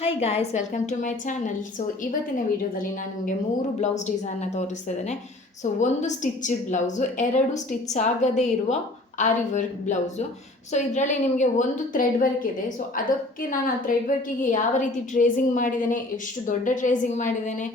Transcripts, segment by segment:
Hi guys, welcome to my channel. So ಇವತ್ತಿನ ವಿಡಿಯೋದಲ್ಲಿ ನಾನು ನಿಮಗೆ 3 ಬ್ಲೌಸ್ ಡಿಸೈನ್ನ ತೋರಿಸ್ತಿದ್ದೇನೆ. ಸೊ ಒಂದು ಸ್ಟಿಚ್ ಬ್ಲೌಸು, 2 ಸ್ಟಿಚ್ ಆಗದೇ ಇರುವ ಆರಿ ವರ್ಕ್ ಬ್ಲೌಸು. ಸೊ ಇದರಲ್ಲಿ ನಿಮಗೆ ಒಂದು ಥ್ರೆಡ್ ವರ್ಕ್ ಇದೆ. ಸೊ ಅದಕ್ಕೆ ನಾನು ಆ ಥ್ರೆಡ್ ವರ್ಕಿಗೆ ಯಾವ ರೀತಿ ಟ್ರೇಸಿಂಗ್ ಮಾಡಿದ್ದೇನೆ, ಎಷ್ಟು ದೊಡ್ಡ ಟ್ರೇಸಿಂಗ್ ಮಾಡಿದ್ದೇನೆ,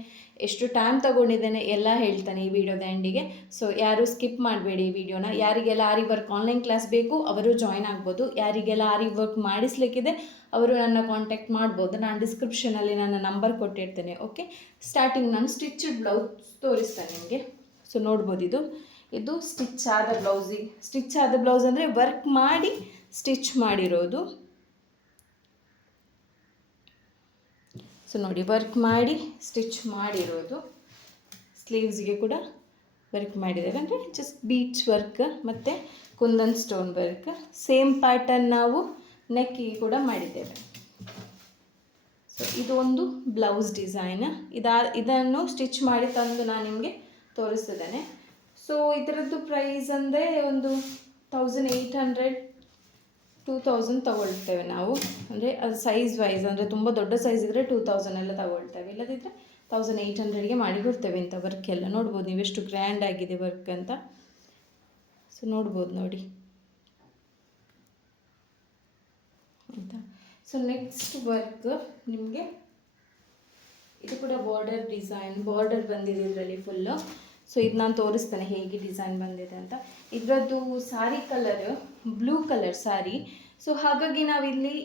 ಎಷ್ಟು ಟೈಮ್ ತಗೊಂಡಿದ್ದೇನೆ ಎಲ್ಲ ಹೇಳ್ತಾನೆ ಈ ವಿಡಿಯೋದ ಎಂಡಿಗೆ. ಸೊ ಯಾರು ಸ್ಕಿಪ್ ಮಾಡಬೇಡಿ ಈ ವಿಡಿಯೋನ. ಯಾರಿಗೆಲ್ಲ ಆರಿ ವರ್ಕ್ ಆನ್ಲೈನ್ ಕ್ಲಾಸ್ ಬೇಕು ಅವರು ಜಾಯ್ನ್ ಆಗ್ಬೋದು. ಯಾರಿಗೆಲ್ಲ ಆರಿ ವರ್ಕ್ ಮಾಡಿಸ್ಲಿಕ್ಕಿದೆ ಅವರು ನನ್ನ ಕಾಂಟ್ಯಾಕ್ಟ್ ಮಾಡ್ಬೋದು. ನಾನು ಡಿಸ್ಕ್ರಿಪ್ಷನಲ್ಲಿ ನನ್ನ ನಂಬರ್ ಕೊಟ್ಟಿರ್ತೇನೆ. ಓಕೆ, ಸ್ಟಾರ್ಟಿಂಗ್ ನಾನು ಸ್ಟಿಚ್ಡ್ ಬ್ಲೌಸ್ ತೋರಿಸ್ತೇನೆ ನಿಮಗೆ. ಸೊ ನೋಡ್ಬೋದು, ಇದು ಸ್ಟಿಚ್ ಆದ ಬ್ಲೌಸಿಗೆ, ಸ್ಟಿಚ್ ಆದ ಬ್ಲೌಸ್ ಅಂದರೆ ವರ್ಕ್ ಮಾಡಿ ಸ್ಟಿಚ್ ಮಾಡಿರೋದು. ಸೊ ನೋಡಿ, ವರ್ಕ್ ಮಾಡಿ ಸ್ಟಿಚ್ ಮಾಡಿರೋದು. ಸ್ಲೀವ್ಸ್ಗೆ ಕೂಡ ವರ್ಕ್ ಮಾಡಿದ್ದೇವೆ, ಅಂದರೆ ಜಸ್ಟ್ ಬೀಡ್ಸ್ ವರ್ಕ್ ಮತ್ತು kundan stone work. Same pattern ನಾವು ನೆಕ್ಕಿಗೆ ಕೂಡ ಮಾಡಿದ್ದೇವೆ. ಸೊ ಇದು ಒಂದು ಬ್ಲೌಸ್ ಡಿಸೈನ್. ಇದನ್ನು ಸ್ಟಿಚ್ ಮಾಡಿ ತಂದು ನಾನು ನಿಮಗೆ ತೋರಿಸ್ತಿದ್ದೇನೆ. ಸೊ ಇದರದ್ದು ಪ್ರೈಸ್ ಅಂದರೆ ಒಂದು 1800 2000 ತಗೊಳ್ತೇವೆ ನಾವು. ಅಂದರೆ ಅದು ಸೈಜ್ ವೈಸ್, ಅಂದರೆ ತುಂಬ ದೊಡ್ಡ ಸೈಜ್ ಇದ್ದರೆ 2000 ಎಲ್ಲ ತಗೊಳ್ತೇವೆ, ಇಲ್ಲದಿದ್ದರೆ 1800ಗೆ ಮಾಡಿ ಕೊಡ್ತೇವೆ ಇಂಥ ವರ್ಕ್ ಎಲ್ಲ. ನೋಡ್ಬೋದು ನೀವು ಎಷ್ಟು ಗ್ರ್ಯಾಂಡ್ ಆಗಿದೆ ವರ್ಕ್ ಅಂತ. ಸೊ ನೋಡ್ಬೋದು ನೋಡಿ ಆಯಿತಾ. ಸೊ ನೆಕ್ಸ್ಟ್ ವರ್ಕ್ ನಿಮಗೆ ಇದು ಕೂಡ ಬಾರ್ಡರ್ ಡಿಸೈನ್, ಬಾರ್ಡರ್ ಬಂದಿದೆ ಇದರಲ್ಲಿ ಫುಲ್ಲು. ಸೊ ಇದು ನಾನು ತೋರಿಸ್ತೇನೆ ಹೇಗೆ ಡಿಸೈನ್ ಬಂದಿದೆ ಅಂತ. ಇದರದ್ದು ಸಾರಿ ಕಲರ್ ಬ್ಲೂ ಕಲರ್ ಸಾರಿ. ಸೊ ಹಾಗಾಗಿ ನಾವಿಲ್ಲಿ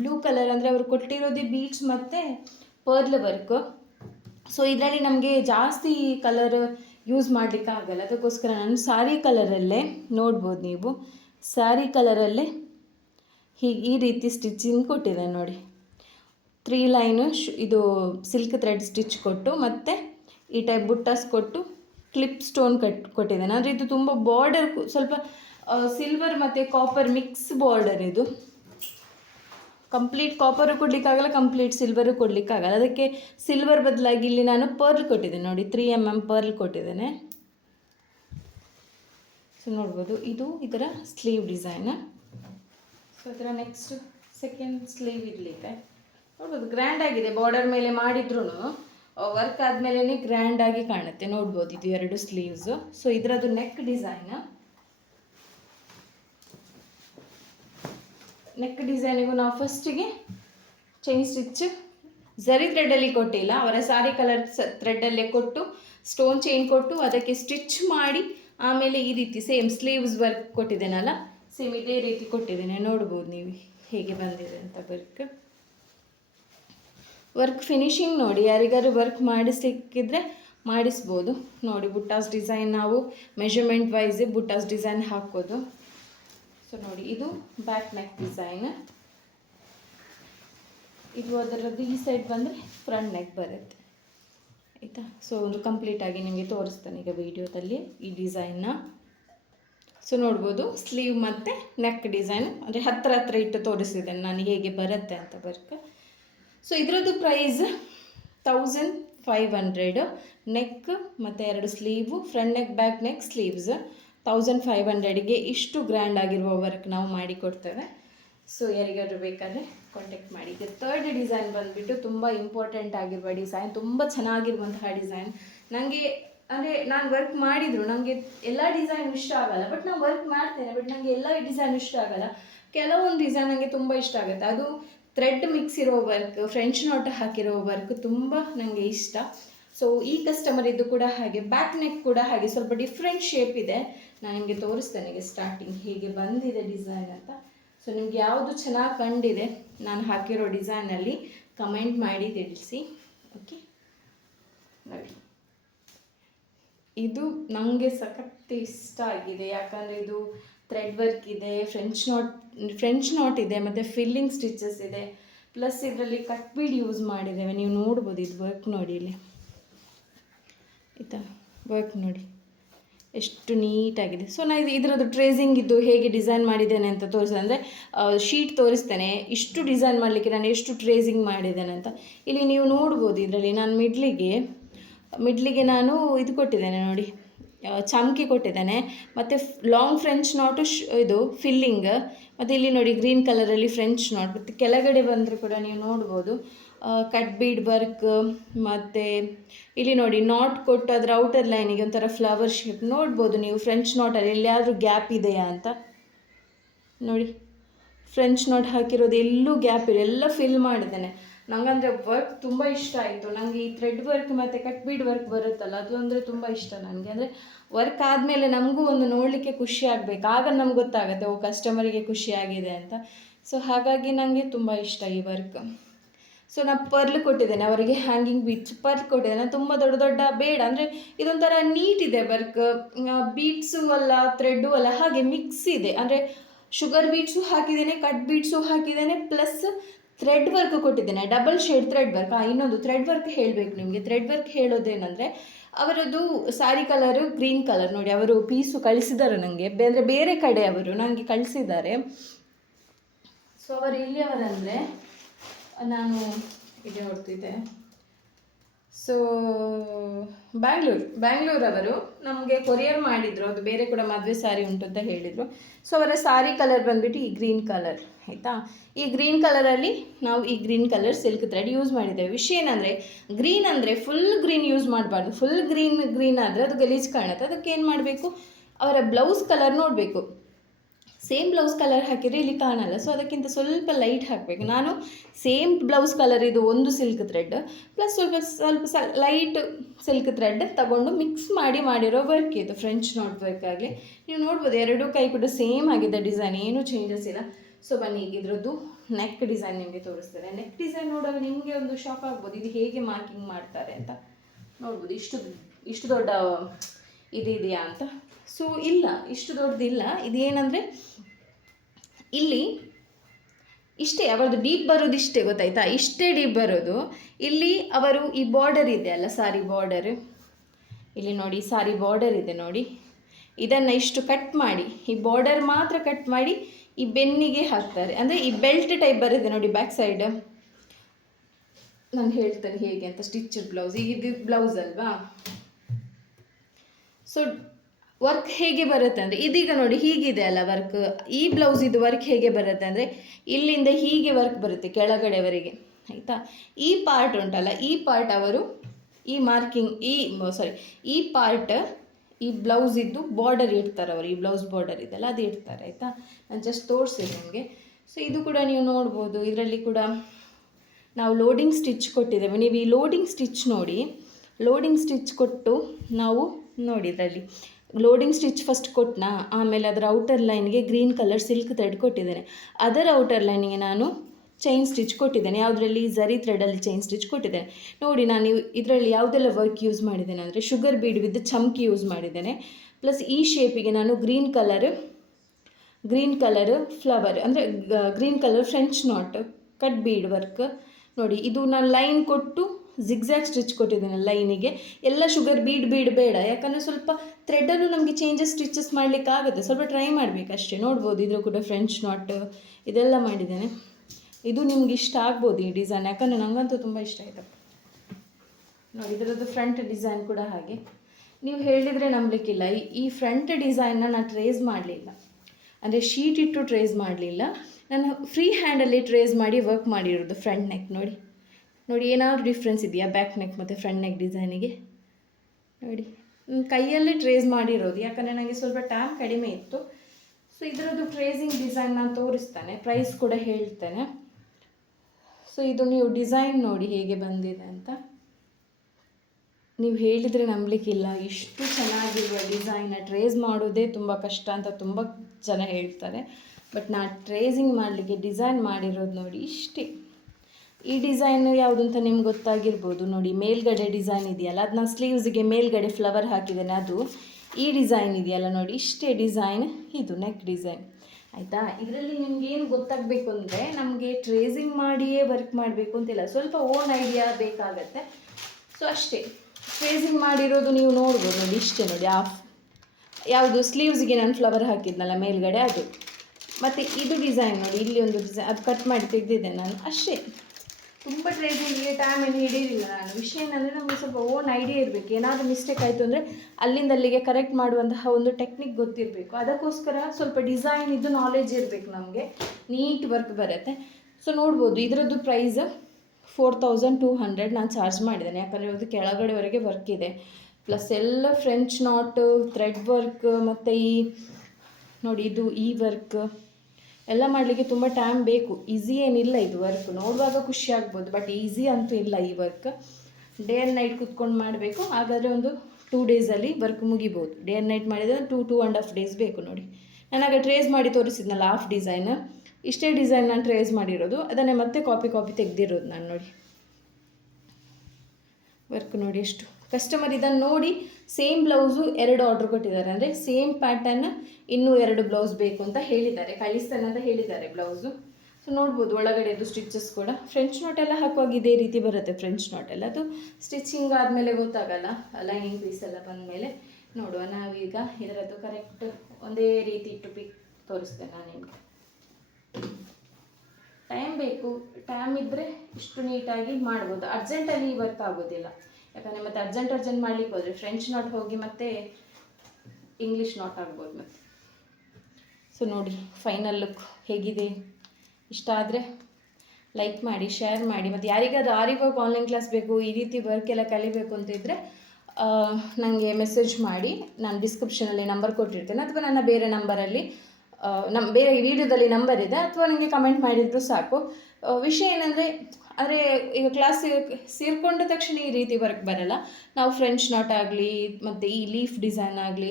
ಬ್ಲೂ ಕಲರ್ ಅಂದರೆ ಅವರು ಕೊಟ್ಟಿರೋದೇ ಬೀಡ್ಸ್ ಮತ್ತು ಪರ್ಲ್ ವರ್ಕ್. ಸೊ ಇದರಲ್ಲಿ ನಮಗೆ ಜಾಸ್ತಿ ಕಲರ್ ಯೂಸ್ ಮಾಡಲಿಕ್ಕೆ ಆಗಲ್ಲ, ಅದಕ್ಕೋಸ್ಕರ ನಾನು ಸಾರಿ ಕಲರಲ್ಲೇ ನೋಡ್ಬೋದು ನೀವು. ಸಾರಿ ಕಲರಲ್ಲೇ ಹೀಗೆ ಈ ರೀತಿ ಸ್ಟಿಚಿಂಗ್ ಕೊಟ್ಟಿದೆ ನೋಡಿ. 3 ಲೈನು ಇದು ಸಿಲ್ಕ್ ಥ್ರೆಡ್ ಸ್ಟಿಚ್ ಕೊಟ್ಟು ಮತ್ತು ಈ ಟೈಪ್ ಬುಟ್ಟಾಸ್ ಕೊಟ್ಟು ಕ್ಲಿಪ್ ಸ್ಟೋನ್ ಕೊಟ್ಟಿದ್ದೇನೆ. ಅಂದರೆ ಇದು ತುಂಬ ಬಾರ್ಡರ್ ಸ್ವಲ್ಪ ಸಿಲ್ವರ್ ಮತ್ತು ಕಾಪರ್ ಮಿಕ್ಸ್ ಬಾರ್ಡರ್. ಇದು ಕಂಪ್ಲೀಟ್ ಕಾಪರು ಕೊಡಲಿಕ್ಕಾಗಲ್ಲ, ಕಂಪ್ಲೀಟ್ ಸಿಲ್ವರು ಕೊಡಲಿಕ್ಕಾಗಲ್ಲ. ಅದಕ್ಕೆ ಸಿಲ್ವರ್ ಬದಲಾಗಿ ಇಲ್ಲಿ ನಾನು ಪರ್ಲ್ ಕೊಟ್ಟಿದ್ದೇನೆ ನೋಡಿ, 3 mm ಪರ್ಲ್ ಕೊಟ್ಟಿದ್ದೇನೆ. ಸೊ ನೋಡ್ಬೋದು, ಇದು ಇದರ ಸ್ಲೀವ್ ಡಿಸೈನ್. ಸೊ ಇದರ ನೆಕ್ಸ್ಟ್ ಸೆಕೆಂಡ್ ಸ್ಲೀವ್ ಇರಲಿಕ್ಕೆ ನೋಡ್ಬೋದು, ಗ್ರ್ಯಾಂಡ್ ಆಗಿದೆ. ಬಾರ್ಡರ್ ಮೇಲೆ ಮಾಡಿದ್ರೂ ವರ್ಕ್ ಆದಮೇಲೆ ಗ್ರ್ಯಾಂಡಾಗಿ ಕಾಣುತ್ತೆ. ನೋಡ್ಬೋದು, ಇದು 2 ಸ್ಲೀವ್ಸು. ಸೊ ಇದರದ್ದು ನೆಕ್ ಡಿಸೈನ್, ನೆಕ್ ಡಿಸೈನಿಗೂ ನಾವು ಫಸ್ಟಿಗೆ ಚೈನ್ ಸ್ಟಿಚ್ ಝರಿ ಥ್ರೆಡ್ಡಲ್ಲಿ ಕೊಟ್ಟಿಲ್ಲ, ಅವರ ಸಾರಿ ಕಲರ್ ಥ್ರೆಡ್ಡಲ್ಲೇ ಕೊಟ್ಟು ಸ್ಟೋನ್ ಚೈನ್ ಕೊಟ್ಟು ಅದಕ್ಕೆ ಸ್ಟಿಚ್ ಮಾಡಿ ಆಮೇಲೆ ಈ ರೀತಿ ಸೇಮ್ ಸ್ಲೀವ್ಸ್ ವರ್ಕ್ ಕೊಟ್ಟಿದ್ದೇನಲ್ಲ, ಸೇಮ್ ಇದೇ ರೀತಿ ಕೊಟ್ಟಿದ್ದೇನೆ. ನೋಡ್ಬೋದು ನೀವು ಹೇಗೆ ಬಂದಿದೆ ಅಂತ ವರ್ಕ್ ಫಿನಿಶಿಂಗ್ ನೋಡಿ. ಯಾರಿಗಾರು ವರ್ಕ್ ಮಾಡಿಸ್ಲಿಕ್ಕಿದ್ರೆ ಮಾಡಿಸ್ಬೋದು ನೋಡಿ. ಬುಟ್ಟಾಸ್ ಡಿಸೈನ್ ನಾವು ಮೆಷರ್ಮೆಂಟ್ ವೈಸ್ ಬುಟ್ಟಾಸ್ ಡಿಸೈನ್ ಹಾಕೋದು. ಸೊ ನೋಡಿ, ಇದು ಬ್ಯಾಕ್ ನೆಕ್ ಡಿಸೈನ್. ಇದು ಅದರದ್ದು ಈ ಸೈಡ್ ಬಂದರೆ ಫ್ರಂಟ್ ನೆಕ್ ಬರುತ್ತೆ ಆಯಿತಾ. ಸೊ ಒಂದು ಕಂಪ್ಲೀಟಾಗಿ ನಿಮಗೆ ತೋರಿಸ್ತೇನೆ ಈಗ ವಿಡಿಯೋದಲ್ಲಿ ಈ ಡಿಸೈನ್ನ. ಸೊ ನೋಡ್ಬೋದು, ಸ್ಲೀವ್ ಮತ್ತು ನೆಕ್ ಡಿಸೈನ್ ಅಂದರೆ ಹತ್ತಿರ ಇಟ್ಟು ತೋರಿಸಿದ್ದೇನೆ ನಾನು ಹೇಗೆ ಬರುತ್ತೆ ಅಂತ ವರ್ಕ್. ಸೊ ಇದರದ್ದು ಪ್ರೈಸ್ 1500. ನೆಕ್ ಮತ್ತು 2 sleeve, front neck back neck sleeves 1500ಗೆ ಇಷ್ಟು ಗ್ರ್ಯಾಂಡ್ ಆಗಿರುವ ವರ್ಕ್ ನಾವು ಮಾಡಿಕೊಡ್ತೇವೆ. ಸೊ ಯಾರಿಗಾದ್ರೂ ಬೇಕಾದರೆ ಕಾಂಟ್ಯಾಕ್ಟ್ ಮಾಡಿ. ಈಗ ಥರ್ಡ್ ಡಿಸೈನ್ ಬಂದುಬಿಟ್ಟು ತುಂಬ ಇಂಪಾರ್ಟೆಂಟ್ ಆಗಿರುವ ಡಿಸೈನ್, ತುಂಬ ಚೆನ್ನಾಗಿರುವಂತಹ ಡಿಸೈನ್. ನನಗೆ ಅಂದರೆ ನಾನು ವರ್ಕ್ ಮಾಡಿದರು ನನಗೆ ಎಲ್ಲ ಡಿಸೈನ್ ಇಷ್ಟ ಆಗಲ್ಲ, ಬಟ್ ನಾನು ವರ್ಕ್ ಮಾಡ್ತೇನೆ, ಬಟ್ ನನಗೆ ಎಲ್ಲ ಡಿಸೈನ್ ಇಷ್ಟ ಆಗಲ್ಲ. ಕೆಲವೊಂದು ಡಿಸೈನ್ ನನಗೆ ತುಂಬ ಇಷ್ಟ ಆಗುತ್ತೆ. ಅದು ಥ್ರೆಡ್ ಮಿಕ್ಸ್ ಇರೋ ವರ್ಕ್, ಫ್ರೆಂಚ್ ನಾಟ್ ಹಾಕಿರೋ ವರ್ಕ್ ತುಂಬ ನನಗೆ ಇಷ್ಟ. ಸೊ ಈ ಕಸ್ಟಮರ್ ಇದು ಕೂಡ ಹಾಗೆ, ಬ್ಯಾಕ್ ನೆಕ್ ಕೂಡ ಹಾಗೆ ಸ್ವಲ್ಪ ಡಿಫ್ರೆಂಟ್ ಶೇಪ್ ಇದೆ. ನಾನು ನಿಮಗೆ ತೋರಿಸ್ತೇನೆ ಈಗ ಸ್ಟಾರ್ಟಿಂಗ್ ಹೇಗೆ ಬಂದಿದೆ ಡಿಸೈನ್ ಅಂತ. ಸೊ ನಿಮ್ಗೆ ಯಾವುದು ಚೆನ್ನಾಗಿ ಕಂಡಿದೆ ನಾನು ಹಾಕಿರೋ ಡಿಸೈನಲ್ಲಿ ಕಮೆಂಟ್ ಮಾಡಿ ತಿಳಿಸಿ. ಓಕೆ ನೋಡಿ, ಇದು ನನಗೆ ಸಖತ್ ಇಷ್ಟ ಆಗಿದೆ. ಯಾಕಂದರೆ ಇದು ಥ್ರೆಡ್ ವರ್ಕ್ ಇದೆ, ಫ್ರೆಂಚ್ ನಾಟ್ ಇದೆ ಮತ್ತು ಫಿಲ್ಲಿಂಗ್ ಸ್ಟಿಚಸ್ ಇದೆ, ಪ್ಲಸ್ ಇದರಲ್ಲಿ ಕಟ್ ಬೀಡ್ ಯೂಸ್ ಮಾಡಿದ್ದೇವೆ. ನೀವು ನೋಡ್ಬೋದು, ಇದು ವರ್ಕ್ ನೋಡಿ ಇಲ್ಲಿ ಆಯಿತಾ. ವರ್ಕ್ ನೋಡಿ ಎಷ್ಟು ನೀಟಾಗಿದೆ. ಸೊ ನಾನು ಇದರದ್ದು ಟ್ರೇಸಿಂಗ್ ಇದು ಹೇಗೆ ಡಿಸೈನ್ ಮಾಡಿದ್ದೇನೆ ಅಂತ ತೋರಿಸಿದೆ, ಅಂದರೆ ಶೀಟ್ ತೋರಿಸ್ತೇನೆ ಇಷ್ಟು ಡಿಸೈನ್ ಮಾಡಲಿಕ್ಕೆ ನಾನು ಎಷ್ಟು ಟ್ರೇಸಿಂಗ್ ಮಾಡಿದ್ದೇನೆ ಅಂತ. ಇಲ್ಲಿ ನೀವು ನೋಡ್ಬೋದು, ಇದರಲ್ಲಿ ನಾನು ಮಿಡ್ಲಿಗೆ ನಾನು ಇದು ಕೊಟ್ಟಿದ್ದೇನೆ ನೋಡಿ, ಚಮಕಿ ಕೊಟ್ಟಿದ್ದಾನೆ, ಮತ್ತು ಲಾಂಗ್ ಫ್ರೆಂಚ್ ನಾಟು ಇದು ಫಿಲ್ಲಿಂಗ್, ಮತ್ತು ಇಲ್ಲಿ ನೋಡಿ ಗ್ರೀನ್ ಕಲರಲ್ಲಿ ಫ್ರೆಂಚ್ ನಾಟ್, ಮತ್ತು ಕೆಳಗಡೆ ಬಂದರೆ ಕೂಡ ನೀವು ನೋಡ್ಬೋದು ಕಟ್ ಬೀಡ್ ವರ್ಕ್, ಮತ್ತು ಇಲ್ಲಿ ನೋಡಿ ನಾಟ್ ಕೊಟ್ಟು ಅದರ ಔಟರ್ ಲೈನಿಗೆ ಒಂಥರ ಫ್ಲವರ್ ಶೇಪ್ ನೋಡ್ಬೋದು ನೀವು. ಫ್ರೆಂಚ್ ನಾಟಲ್ಲಿ ಎಲ್ಲಿಯಾದರೂ ಗ್ಯಾಪ್ ಇದೆಯಾ ಅಂತ ನೋಡಿ, ಫ್ರೆಂಚ್ ನಾಟ್ ಹಾಕಿರೋದು ಎಲ್ಲೂ ಗ್ಯಾಪ್ ಇಲ್ಲ, ಎಲ್ಲ ಫಿಲ್ ಮಾಡಿದ್ದೇನೆ. ನನಗಂದರೆ ವರ್ಕ್ ತುಂಬ ಇಷ್ಟ ಆಯಿತು. ನನಗೆ ಈ ಥ್ರೆಡ್ ವರ್ಕ್ ಮತ್ತು ಕಟ್ ಬೀಡ್ ವರ್ಕ್ ಬರುತ್ತಲ್ಲ, ಅದು ಅಂದರೆ ತುಂಬ ಇಷ್ಟ ನನಗೆ. ಅಂದರೆ ವರ್ಕ್ ಆದಮೇಲೆ ನಮಗೂ ಒಂದು ನೋಡಲಿಕ್ಕೆ ಖುಷಿ ಆಗಬೇಕು, ಆಗ ನಮ್ಗೆ ಗೊತ್ತಾಗುತ್ತೆ ಓ ಕಸ್ಟಮರಿಗೆ ಖುಷಿಯಾಗಿದೆ ಅಂತ. ಸೊ ಹಾಗಾಗಿ ನನಗೆ ತುಂಬ ಇಷ್ಟ ಈ ವರ್ಕ್. ಸೊ ನಾನು ಪರ್ಲ್ ಕೊಟ್ಟಿದ್ದೇನೆ ಅವರಿಗೆ, ಹ್ಯಾಂಗಿಂಗ್ ಬೀಟ್ಸ್ ಪರ್ಲ್ ಕೊಟ್ಟಿದ್ದೇನೆ. ತುಂಬ ದೊಡ್ಡ ದೊಡ್ಡ ಬೇಡ, ಅಂದರೆ ಇದೊಂಥರ ನೀಟ್ ಇದೆ ವರ್ಕ್, ಬೀಟ್ಸು ಅಲ್ಲ ಥ್ರೆಡ್ಡು ಅಲ್ಲ, ಹಾಗೆ ಮಿಕ್ಸ್ ಇದೆ. ಅಂದರೆ ಶುಗರ್ ಬೀಟ್ಸು ಹಾಕಿದ್ದೇನೆ, ಕಟ್ ಬೀಟ್ಸು ಹಾಕಿದ್ದೇನೆ, ಪ್ಲಸ್ ಥ್ರೆಡ್ ವರ್ಕ್ ಕೊಟ್ಟಿದ್ದೇನೆ, ಡಬಲ್ ಶೇಡ್ ಥ್ರೆಡ್ ವರ್ಕ್. ಇನ್ನೊಂದು ಥ್ರೆಡ್ ವರ್ಕ್ ಹೇಳಬೇಕು ನಿಮಗೆ. ಥ್ರೆಡ್ ವರ್ಕ್ ಹೇಳೋದೇನೆಂದರೆ ಅವರದ್ದು ಸ್ಯಾರಿ ಕಲರು ಗ್ರೀನ್ ಕಲರ್ ನೋಡಿ, ಅವರು ಪೀಸು ಕಳಿಸಿದ್ದಾರೆ ನನಗೆ, ಅಂದರೆ ಬೇರೆ ಕಡೆ ಅವರು ನನಗೆ ಕಳಿಸಿದ್ದಾರೆ. ಸೊ ಅವರು ಇಲ್ಲಿಯವರಂದರೆ ನಾನು ಇದೆ ನೋಡ್ತಿದ್ದೆ. ಸೊ ಬ್ಯಾಂಗ್ಳೂರವರು ನಮಗೆ ಕೊರಿಯರ್ ಮಾಡಿದರು, ಅದು ಬೇರೆ ಕೂಡ ಮದುವೆ ಸ್ಯಾರಿ ಉಂಟು ಅಂತ ಹೇಳಿದರು. ಸೊ ಅವರ ಸ್ಯಾರಿ ಕಲರ್ ಬಂದುಬಿಟ್ಟು ಈ ಗ್ರೀನ್ ಕಲರ್ ಆಯಿತಾ. ಈ ಗ್ರೀನ್ ಕಲರಲ್ಲಿ ನಾವು ಈ green colour silk thread use ಮಾಡಿದ್ದೇವೆ. ವಿಷಯ ಏನಂದರೆ ಗ್ರೀನ್ ಅಂದರೆ ಫುಲ್ ಗ್ರೀನ್ ಯೂಸ್ ಮಾಡಬಾರ್ದು. ಫುಲ್ ಗ್ರೀನ್ ಆದರೆ ಅದು ಗಲೀಜು ಕಾಣುತ್ತೆ. ಅದಕ್ಕೆ ಏನು ಮಾಡಬೇಕು, ಅವರ ಬ್ಲೌಸ್ ಕಲರ್ ನೋಡಬೇಕು. ಸೇಮ್ ಬ್ಲೌಸ್ ಕಲರ್ ಹಾಕಿದರೆ ಇಲ್ಲಿ ಕಾಣಲ್ಲ. ಸೊ ಅದಕ್ಕಿಂತ ಸ್ವಲ್ಪ ಲೈಟ್ ಹಾಕಬೇಕು. ನಾನು ಸೇಮ್ ಬ್ಲೌಸ್ ಕಲರ್ ಇದು ಒಂದು ಸಿಲ್ಕ್ ಥ್ರೆಡ್ ಪ್ಲಸ್ ಸ್ವಲ್ಪ ಲೈಟ್ ಸಿಲ್ಕ್ ಥ್ರೆಡ್ ತಗೊಂಡು ಮಿಕ್ಸ್ ಮಾಡಿರೋ ವರ್ಕ್ ಇದು, ಫ್ರೆಂಚ್ ನಾಟ್ ವರ್ಕ್ ಆಗಲಿ. ನೀವು ನೋಡ್ಬೋದು ಎರಡೂ ಕೈ ಕೂಡ ಸೇಮ್ ಆಗಿದೆ, ಡಿಸೈನ್ ಏನೂ ಚೇಂಜಸ್ ಇಲ್ಲ. ಸೊ ಬನ್ನಿ ಈಗ ಇದ್ರದ್ದು ನೆಕ್ ಡಿಸೈನ್ ನಿಮಗೆ ತೋರಿಸ್ತೇನೆ. ನೆಕ್ ಡಿಸೈನ್ ನೋಡುವಾಗ ನಿಮಗೆ ಒಂದು ಶಾಕ್ ಆಗ್ಬೋದು, ಇದು ಹೇಗೆ ಮಾರ್ಕಿಂಗ್ ಮಾಡ್ತಾರೆ ಅಂತ. ನೋಡ್ಬೋದು ಇಷ್ಟು ದೊಡ್ಡ ಇದೆಯಾ ಅಂತ. ಸೊ ಇಲ್ಲ, ಇಷ್ಟು ದೊಡ್ಡದಿಲ್ಲ. ಇದೇನೆಂದರೆ ಇಲ್ಲಿ ಇಷ್ಟೇ ಅವರದ್ದು ಡೀಪ್ ಬರೋದು, ಇಷ್ಟೇ ಗೊತ್ತಾಯ್ತಾ, ಇಷ್ಟೇ ಡೀಪ್ ಬರೋದು. ಇಲ್ಲಿ ಅವರು ಈ ಬಾರ್ಡರ್ ಇದೆ ಅಲ್ಲ, ಸಾರಿ ಬಾರ್ಡರ್, ಇಲ್ಲಿ ನೋಡಿ ಸಾರಿ ಬಾರ್ಡರ್ ಇದೆ ನೋಡಿ, ಇದನ್ನು ಇಷ್ಟು ಕಟ್ ಮಾಡಿ, ಈ ಬಾರ್ಡರ್ ಮಾತ್ರ ಕಟ್ ಮಾಡಿ ಈ ಬೆನ್ನಿಗೆ ಹಾಕ್ತಾರೆ. ಅಂದರೆ ಈ ಬೆಲ್ಟ್ ಟೈಪ್ ಬರುತ್ತೆ ನೋಡಿ ಬ್ಯಾಕ್ ಸೈಡ್. ನಾನು ಹೇಳ್ತೇನೆ ಹೇಗೆ ಅಂತ. ಸ್ಟಿಚ್ಡ್ ಬ್ಲೌಸ್, ಈಗ ಇದು ಬ್ಲೌಸ್ ಅಲ್ವಾ. ಸೊ ವರ್ಕ್ ಹೇಗೆ ಬರುತ್ತೆ ಅಂದರೆ ಇದೀಗ ನೋಡಿ ಹೀಗಿದೆ ಅಲ್ಲ ವರ್ಕ್, ಈ ಬ್ಲೌಸ್ ಇದು ವರ್ಕ್ ಹೇಗೆ ಬರುತ್ತೆ ಅಂದರೆ ಇಲ್ಲಿಂದ ಹೀಗೆ ವರ್ಕ್ ಬರುತ್ತೆ ಕೆಳಗಡೆವರೆಗೆ ಆಯಿತಾ. ಈ ಪಾರ್ಟ್ ಉಂಟಲ್ಲ, ಈ ಪಾರ್ಟ್ ಅವರು ಈ ಮಾರ್ಕಿಂಗ್ ಈ ಪಾರ್ಟ್ ಈ ಬ್ಲೌಸ್ ಇದ್ದು ಬಾರ್ಡರ್ ಇಡ್ತಾರೆ ಅವರು, ಈ ಬ್ಲೌಸ್ ಬಾರ್ಡರ್ ಇದೆಲ್ಲ ಅದು ಇಡ್ತಾರೆ ಆಯಿತಾ. ನಾನು ಜಸ್ಟ್ ತೋರಿಸ್ತೀನಿ ನಿಮಗೆ. ಸೊ ಇದು ಕೂಡ ನೀವು ನೋಡ್ಬೋದು, ಇದರಲ್ಲಿ ಕೂಡ ನಾವು ಲೋಡಿಂಗ್ ಸ್ಟಿಚ್ ಕೊಟ್ಟಿದ್ದೇವೆ. ನೀವು ಈ ಲೋಡಿಂಗ್ ಸ್ಟಿಚ್ ನೋಡಿ, ಲೋಡಿಂಗ್ ಸ್ಟಿಚ್ ಕೊಟ್ಟು ನಾವು ನೋಡಿ ಇದರಲ್ಲಿ ಲೋಡಿಂಗ್ ಸ್ಟಿಚ್ ಫಸ್ಟ್ ಕೊಟ್ಟನಾ, ಆಮೇಲೆ ಅದರ ಔಟರ್ ಲೈನ್ಗೆ ಗ್ರೀನ್ ಕಲರ್ ಸಿಲ್ಕ್ ಥ್ರೆಡ್ ಕೊಟ್ಟಿದ್ದೇನೆ. ಅದರ ಔಟರ್ ಲೈನಿಗೆ ನಾನು ಚೈನ್ ಸ್ಟಿಚ್ ಕೊಟ್ಟಿದ್ದೇನೆ. ಯಾವುದರಲ್ಲಿ ಝರಿ ಥ್ರೆಡಲ್ಲಿ ಚೈನ್ ಸ್ಟಿಚ್ ಕೊಟ್ಟಿದ್ದೇನೆ ನೋಡಿ. ನಾನು ಇದರಲ್ಲಿ ಯಾವುದೆಲ್ಲ ವರ್ಕ್ ಯೂಸ್ ಮಾಡಿದ್ದೇನೆ ಅಂದರೆ ಶುಗರ್ ಬೀಡ್ ವಿತ್ ಚಮಕಿ ಯೂಸ್ ಮಾಡಿದ್ದೇನೆ. ಪ್ಲಸ್ ಈ ಶೇಪಿಗೆ ನಾನು ಗ್ರೀನ್ ಕಲರ್ ಫ್ಲವರ್ ಅಂದರೆ green colour French knot cut bead work ನೋಡಿ. ಇದು ನಾನು ಲೈನ್ ಕೊಟ್ಟು ಜಿಗ್ಜ್ಯಾಗ್ ಸ್ಟಿಚ್ ಕೊಟ್ಟಿದ್ದೇನೆ ಲೈನಿಗೆ. ಎಲ್ಲ ಶುಗರ್ ಬೀಡ್ ಬೇಡ, ಯಾಕಂದರೆ ಸ್ವಲ್ಪ ಥ್ರೆಡಲ್ಲೂ ನಮಗೆ ಸ್ಟಿಚಸ್ ಮಾಡಲಿಕ್ಕೆ ಆಗುತ್ತೆ, ಸ್ವಲ್ಪ ಟ್ರೈ ಮಾಡಬೇಕಷ್ಟೇ. ನೋಡ್ಬೋದು ಇದ್ರೂ ಕೂಡ ಫ್ರೆಂಚ್ ನಾಟ್ ಇದೆಲ್ಲ ಮಾಡಿದ್ದೇನೆ. ಇದು ನಿಮ್ಗೆ ಇಷ್ಟ ಆಗ್ಬೋದು ಈ ಡಿಸೈನ್, ಯಾಕಂದರೆ ನನಗಂತೂ ತುಂಬ ಇಷ್ಟ ಆಯಿತು ನೋಡಿ. ಇದರದ್ದು ಫ್ರಂಟ್ ಡಿಸೈನ್ ಕೂಡ ಹಾಗೆ, ನೀವು ಹೇಳಿದರೆ ನಂಬಲಿಕ್ಕಿಲ್ಲ. ಈ ಫ್ರಂಟ್ ಡಿಸೈನ್ನ ನಾನು ಟ್ರೇಸ್ ಮಾಡಲಿಲ್ಲ, ಅಂದರೆ ಶೀಟ್ ಇಟ್ಟು ಟ್ರೇಸ್ ಮಾಡಲಿಲ್ಲ, ನಾನು ಫ್ರೀ ಹ್ಯಾಂಡಲ್ಲಿ ಟ್ರೇಸ್ ಮಾಡಿ ವರ್ಕ್ ಮಾಡಿರೋದು. ಫ್ರಂಟ್ ನೆಕ್ ನೋಡಿ ಏನಾದರೂ ಡಿಫ್ರೆನ್ಸ್ ಇದೆಯಾ ಬ್ಯಾಕ್ ನೆಕ್ ಮತ್ತು ಫ್ರಂಟ್ ನೆಕ್ ಡಿಸೈನಿಗೆ ನೋಡಿ. ಕೈಯಲ್ಲೇ ಟ್ರೇಸ್ ಮಾಡಿರೋದು, ಯಾಕಂದರೆ ನನಗೆ ಸ್ವಲ್ಪ ಟೈಮ್ ಕಡಿಮೆ ಇತ್ತು. ಸೊ ಇದರದ್ದು ಟ್ರೇಸಿಂಗ್ ಡಿಸೈನ್ ನಾನು ತೋರಿಸ್ತೇನೆ, ಪ್ರೈಸ್ ಕೂಡ ಹೇಳ್ತೇನೆ. ಸೊ ಇದು ನೀವು ಡಿಸೈನ್ ನೋಡಿ ಹೇಗೆ ಬಂದಿದೆ ಅಂತ. ನೀವು ಹೇಳಿದರೆ ನಂಬಲಿಕ್ಕಿಲ್ಲ, ಇಷ್ಟು ಚೆನ್ನಾಗಿರುವ ಡಿಸೈನ್ನ ಟ್ರೇಸ್ ಮಾಡೋದೇ ತುಂಬ ಕಷ್ಟ ಅಂತ ತುಂಬ ಜನ ಹೇಳ್ತಾರೆ. ಬಟ್ ನಾನು ಟ್ರೇಸಿಂಗ್ ಮಾಡಲಿಕ್ಕೆ ಡಿಸೈನ್ ಮಾಡಿರೋದು ನೋಡಿ ಇಷ್ಟೇ. ಈ ಡಿಸೈನು ಯಾವುದು ಅಂತ ನಿಮ್ಗೆ ಗೊತ್ತಾಗಿರ್ಬೋದು ನೋಡಿ. ಮೇಲ್ಗಡೆ ಡಿಸೈನ್ ಇದೆಯಲ್ಲ, ಅದು ನಾನು ಸ್ಲೀವ್ಸಿಗೆ ಮೇಲ್ಗಡೆ ಫ್ಲವರ್ ಹಾಕಿದ್ದೇನೆ, ಅದು ಈ ಡಿಸೈನ್ ಇದೆಯಲ್ಲ ನೋಡಿ, ಇಷ್ಟೇ ಡಿಸೈನ್ ಇದು ನೆಕ್ ಡಿಸೈನ್ ಆಯಿತಾ. ಇದರಲ್ಲಿ ನಿಮ್ಗೆ ಏನು ಗೊತ್ತಾಗಬೇಕು ಅಂದರೆ ನಮಗೆ ಟ್ರೇಸಿಂಗ್ ಮಾಡಿಯೇ ವರ್ಕ್ ಮಾಡಬೇಕು ಅಂತಿಲ್ಲ, ಸ್ವಲ್ಪ ಓನ್ ಐಡಿಯಾ ಬೇಕಾಗತ್ತೆ. ಸೊ ಅಷ್ಟೇ, ಟ್ರೇಸಿಂಗ್ ಮಾಡಿರೋದು ನೀವು ನೋಡ್ಬೋದು ನೋಡಿ, ಇಷ್ಟೇ ನೋಡಿ. ಯಾವುದು ಸ್ಲೀವ್ಸ್ಗೆ ನಾನು ಫ್ಲವರ್ ಹಾಕಿದ್ನಲ್ಲ ಮೇಲ್ಗಡೆ ಅದು, ಮತ್ತು ಇದು ಡಿಸೈನ್ ನೋಡಿ, ಇಲ್ಲಿ ಒಂದು ಡಿಸೈನ್ ಅದು ಕಟ್ ಮಾಡಿ ತೆಗೆದಿದ್ದೆ ನಾನು ಅಷ್ಟೇ. ತುಂಬ ಟ್ರೇಡಿಂಗಿಗೆ ಟೈಮ್ ಏನು ಹಿಡಿಯೋದಿಲ್ಲ ನಾನು. ವಿಷಯ ಏನಂದರೆ ನಮಗೆ ಸ್ವಲ್ಪ ಓನ್ ಐಡಿಯಾ ಇರಬೇಕು. ಏನಾದರೂ ಮಿಸ್ಟೇಕ್ ಆಯಿತು ಅಂದರೆ ಅಲ್ಲಿಂದ ಅಲ್ಲಿಗೆ ಕರೆಕ್ಟ್ ಮಾಡುವಂತಹ ಒಂದು ಟೆಕ್ನಿಕ್ ಗೊತ್ತಿರಬೇಕು. ಅದಕ್ಕೋಸ್ಕರ ಸ್ವಲ್ಪ ಡಿಸೈನ್ ಇದು ನಾಲೆಜ್ ಇರಬೇಕು ನಮಗೆ. ನೀಟ್ ವರ್ಕ್ ಬರುತ್ತೆ. ಸೊ ನೋಡ್ಬೋದು ಇದರದ್ದು ಪ್ರೈಸ್ 4200 ನಾನು ಚಾರ್ಜ್ ಮಾಡಿದ್ದೇನೆ. ಯಾಕಂದರೆ ಅದು ಕೆಳಗಡೆವರೆಗೆ ವರ್ಕ್ ಇದೆ, ಪ್ಲಸ್ ಎಲ್ಲ ಫ್ರೆಂಚ್ ನಾಟ್, ಥ್ರೆಡ್ ವರ್ಕ್, ಮತ್ತು ಈ ನೋಡಿ ಇದು ಈ ವರ್ಕ್ ಎಲ್ಲ ಮಾಡಲಿಕ್ಕೆ ತುಂಬ ಟೈಮ್ ಬೇಕು. ಈಸಿ ಏನಿಲ್ಲ ಇದು ವರ್ಕ್. ನೋಡುವಾಗ ಖುಷಿ ಆಗ್ಬೋದು, ಬಟ್ ಈಸಿ ಅಂತೂ ಇಲ್ಲ ಈ ವರ್ಕ್. ಡೇ ಆ್ಯಂಡ್ ನೈಟ್ ಕುತ್ಕೊಂಡು ಮಾಡಬೇಕು. ಹಾಗಾದರೆ ಒಂದು 2 ಡೇಸಲ್ಲಿ ವರ್ಕ್ ಮುಗಿಬೋದು. ಡೇ ಆ್ಯಂಡ್ ನೈಟ್ ಮಾಡಿದರೆ 2.5 ಡೇಸ್ ಬೇಕು. ನೋಡಿ ನಾನಾಗ ಟ್ರೇಸ್ ಮಾಡಿ ತೋರಿಸಿದ್ನಲ್ಲ ಹಾಫ್ ಡಿಸೈನ್, ಇಷ್ಟೇ ಡಿಸೈನ್ ನಾನು ಟ್ರೇಸ್ ಮಾಡಿರೋದು. ಅದನ್ನೇ ಮತ್ತೆ ಕಾಪಿ ತೆಗೆದಿರೋದು ನಾನು. ನೋಡಿ ವರ್ಕ್ ನೋಡಿ ಎಷ್ಟು. ಕಸ್ಟಮರ್ ಇದನ್ನು ನೋಡಿ ಸೇಮ್ ಬ್ಲೌಸು 2 ಆರ್ಡ್ರ್ ಕೊಟ್ಟಿದ್ದಾರೆ. ಅಂದರೆ ಸೇಮ್ ಪ್ಯಾಟರ್ನ್ ಇನ್ನೂ 2 ಬ್ಲೌಸ್ ಬೇಕು ಅಂತ ಹೇಳಿದ್ದಾರೆ, ಕಳಿಸ್ತಾನೆ ಅಂತ ಹೇಳಿದ್ದಾರೆ ಬ್ಲೌಸು. ಸೊ ನೋಡ್ಬೋದು ಒಳಗಡೆದು ಸ್ಟಿಚಸ್ ಕೂಡ ಫ್ರೆಂಚ್ ನಾಟ್ ಎಲ್ಲ ಹಾಕುವಾಗ ಇದೇ ರೀತಿ ಬರುತ್ತೆ. ಫ್ರೆಂಚ್ ನಾಟ್ ಎಲ್ಲ ಅದು ಸ್ಟಿಚಿಂಗ್ ಆದಮೇಲೆ ಗೊತ್ತಾಗಲ್ಲ, ಲೈನಿಂಗ್ ಪೀಸ್ ಎಲ್ಲ ಬಂದಮೇಲೆ ನೋಡುವ. ನಾವೀಗ ಇದರದ್ದು ಕರೆಕ್ಟ್ ಒಂದೇ ರೀತಿ ಇಟ್ಟು ಪಿಕ್ ತೋರಿಸ್ತೇನೆ ನಾನು ನಿಮಗೆ. ಟೈಮ್ ಬೇಕು, ಟೈಮ್ ಇದ್ದರೆ ಇಷ್ಟು ನೀಟಾಗಿ ಮಾಡ್ಬೋದು. ಅರ್ಜೆಂಟಲ್ಲಿ ವರ್ಕ್ ಆಗೋದಿಲ್ಲ. ಯಾಕಂದರೆ ಮತ್ತೆ ಅರ್ಜೆಂಟ್ ಮಾಡಲಿಕ್ಕೆ ಹೋದರೆ ಫ್ರೆಂಚ್ ನಾಟ್ ಹೋಗಿ ಮತ್ತೆ ಇಂಗ್ಲೀಷ್ ನಾಟ್ ಆಗ್ಬೋದು ಮತ್ತೆ. ಸೊ ನೋಡಿ ಫೈನಲ್ ಲುಕ್ ಹೇಗಿದೆ. ಇಷ್ಟ ಆದರೆ ಲೈಕ್ ಮಾಡಿ, ಶೇರ್ ಮಾಡಿ. ಮತ್ತು ಯಾರಿಗಾದ್ರೂ ಆರಿ ವರ್ಕ್ ಆನ್ಲೈನ್ ಕ್ಲಾಸ್ ಬೇಕು, ಈ ರೀತಿ ವರ್ಕ್ ಎಲ್ಲ ಕಲಿಬೇಕು ಅಂತ ಇದ್ದರೆ ನನಗೆ ಮೆಸೇಜ್ ಮಾಡಿ. ನಾನು ಡಿಸ್ಕ್ರಿಪ್ಷನಲ್ಲಿ ನಂಬರ್ ಕೊಟ್ಟಿರ್ತೇನೆ, ಅಥವಾ ನನ್ನ ಬೇರೆ ನಂಬರಲ್ಲಿ ಬೇರೆ ವಿಡಿಯೋದಲ್ಲಿ ನಂಬರ್ ಇದೆ, ಅಥವಾ ನನಗೆ ಕಮೆಂಟ್ ಮಾಡಿದರೂ ಸಾಕು. ವಿಷಯ ಏನಂದರೆ ಆದರೆ ಈಗ ಕ್ಲಾಸ್ ಸೇರಿಕೊಂಡ ತಕ್ಷಣ ಈ ರೀತಿ ವರ್ಕ್ ಬರಲ್ಲ. ನಾವು ಫ್ರೆಂಚ್ ನಾಟ್ ಆಗಲಿ, ಮತ್ತು ಈ ಲೀಫ್ ಡಿಸೈನ್ ಆಗಲಿ,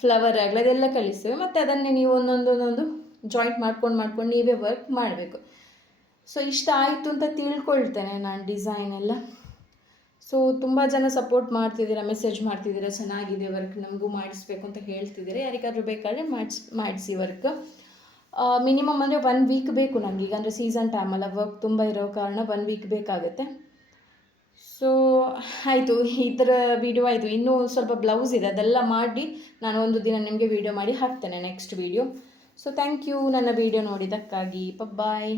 ಫ್ಲವರ್ ಆಗಲಿ, ಅದೆಲ್ಲ ಕಲಿಸ್ತೇವೆ. ಮತ್ತು ಅದನ್ನೇ ನೀವು ಒಂದೊಂದು ಜಾಯಿಂಟ್ ಮಾಡ್ಕೊಂಡು ನೀವೇ ವರ್ಕ್ ಮಾಡಬೇಕು. ಸೊ ಇಷ್ಟ ಆಯಿತು ಅಂತ ತಿಳ್ಕೊಳ್ತೇನೆ ನಾನು ಡಿಸೈನ್ ಎಲ್ಲ. ಸೊ ತುಂಬ ಜನ ಸಪೋರ್ಟ್ ಮಾಡ್ತಿದ್ದೀರಾ, ಮೆಸೇಜ್ ಮಾಡ್ತಿದ್ದೀರಾ, ಚೆನ್ನಾಗಿದೆ ವರ್ಕ್, ನಮಗೂ ಮಾಡಿಸ್ಬೇಕು ಅಂತ ಹೇಳ್ತಿದ್ದೀರಾ. ಯಾರಿಗಾದ್ರೂ ಬೇಕಾದರೆ ಮಾಡಿಸಿ ವರ್ಕ್. ಮಿನಿಮಮ್ ಅಂದರೆ 1 ವೀಕ್ ಬೇಕು ನನಗೆ. ಈಗ ಅಂದರೆ ಸೀಸನ್ ಟೈಮಲ್ಲ, ವರ್ಕ್ ತುಂಬ ಇರೋ ಕಾರಣ 1 ವೀಕ್ ಬೇಕಾಗುತ್ತೆ. ಸೊ ಆಯಿತು, ಈ ಥರ ವೀಡಿಯೋ ಆಯಿತು. ಇನ್ನೂ ಸ್ವಲ್ಪ ಬ್ಲೌಸ್ ಇದೆ, ಅದೆಲ್ಲ ಮಾಡಿ ನಾನು ಒಂದು ದಿನ ನಿಮಗೆ ವೀಡಿಯೋ ಮಾಡಿ ಹಾಕ್ತೇನೆ, next video. So thank you ನನ್ನ ವೀಡಿಯೋ ನೋಡಿದ್ದಕ್ಕಾಗಿ. ಬಾಯ್.